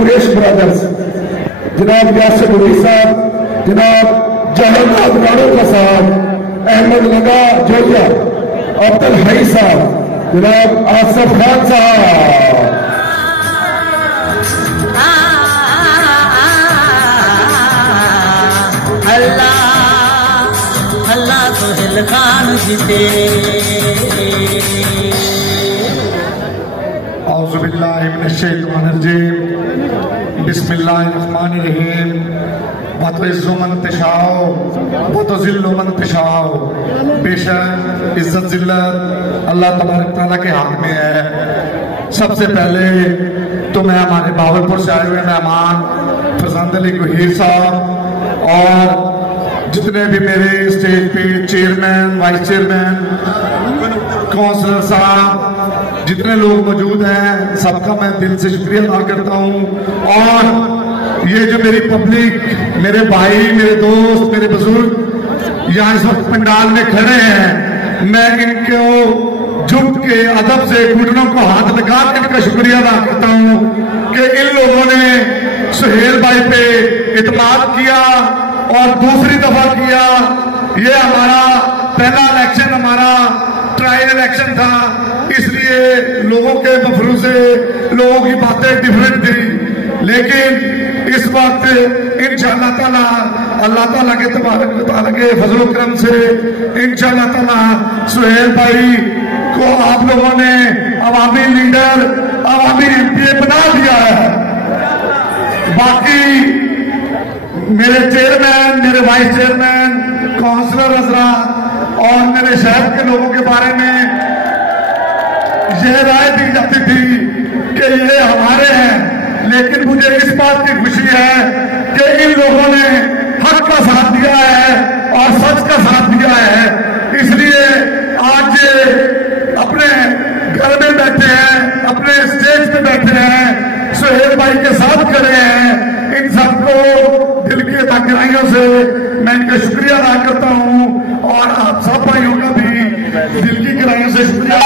Quraish brothers, जनाब यासिर नूरी साहब, जनाब जहानाबाद राणो का साहब, अहमद लगा जोया, अब्दुल हई साहब, जनाब आसफ खान साहब। अल्लाह अल्लाह सोहेल खान जीते। बिस्मिल्लाहिर्रहमानिर्रहीम। वतइज़्ज़ु मन तशाओ वतुज़िल्लु मन तशाओ। बेशक इज्जत जिल्लत अल्लाह तबारक तआला के हाथ में है। सबसे पहले तो मैं हमारे बावलपुर से आए हुए मेहमान फरजंद अली गुहीर साहब और जितने भी मेरे स्टेज पे चेयरमैन, वाइस चेयरमैन, काउंसलर साहब, जितने लोग मौजूद हैं, सबका मैं दिल से शुक्रिया अदा करता हूँ। और ये जो मेरी पब्लिक, मेरे भाई, मेरे दोस्त, मेरे बुजुर्ग यहाँ इस वक्त पंडाल में खड़े हैं, मैं इनको झुक के अदब से घुटनों को हाथ लगा कर इनका शुक्रिया अदा करता हूँ कि इन लोगों ने सुहेल भाई पे इत्मीनान किया और दूसरी दफा किया। ये हमारा पहला इलेक्शन, हमारा ट्रायल इलेक्शन था, इसलिए लोगों के मफरू से लोगों की बातें डिफरेंट थी, लेकिन इस वक्त इंशाअल्लाह ताला अल्लाह ताला के तबारक व तआला के फजल करम से इंशाअल्लाह ताला सुहेल भाई को आप लोगों ने अवामी लीडर, अवामी एमपी बना दिया है। बाकी मेरे चेयरमैन, मेरे वाइस चेयरमैन, काउंसलर हजरात और मेरे शहर के लोगों के बारे में यह राय दी जाती थी कि ये हमारे हैं, लेकिन मुझे इस बात की खुशी है कि इन लोगों ने हक का साथ दिया है और सच का साथ दिया है। इसलिए आज अपने घर में बैठे हैं, अपने स्टेज पे बैठे हैं, सुहेल भाई के साथ खड़े हैं। इन सबको दिल की गहराइयों से मैं इनका शुक्रिया अदा करता हूँ और आप सब भाइयों का भी दिल की गहराइयों से शुक्रिया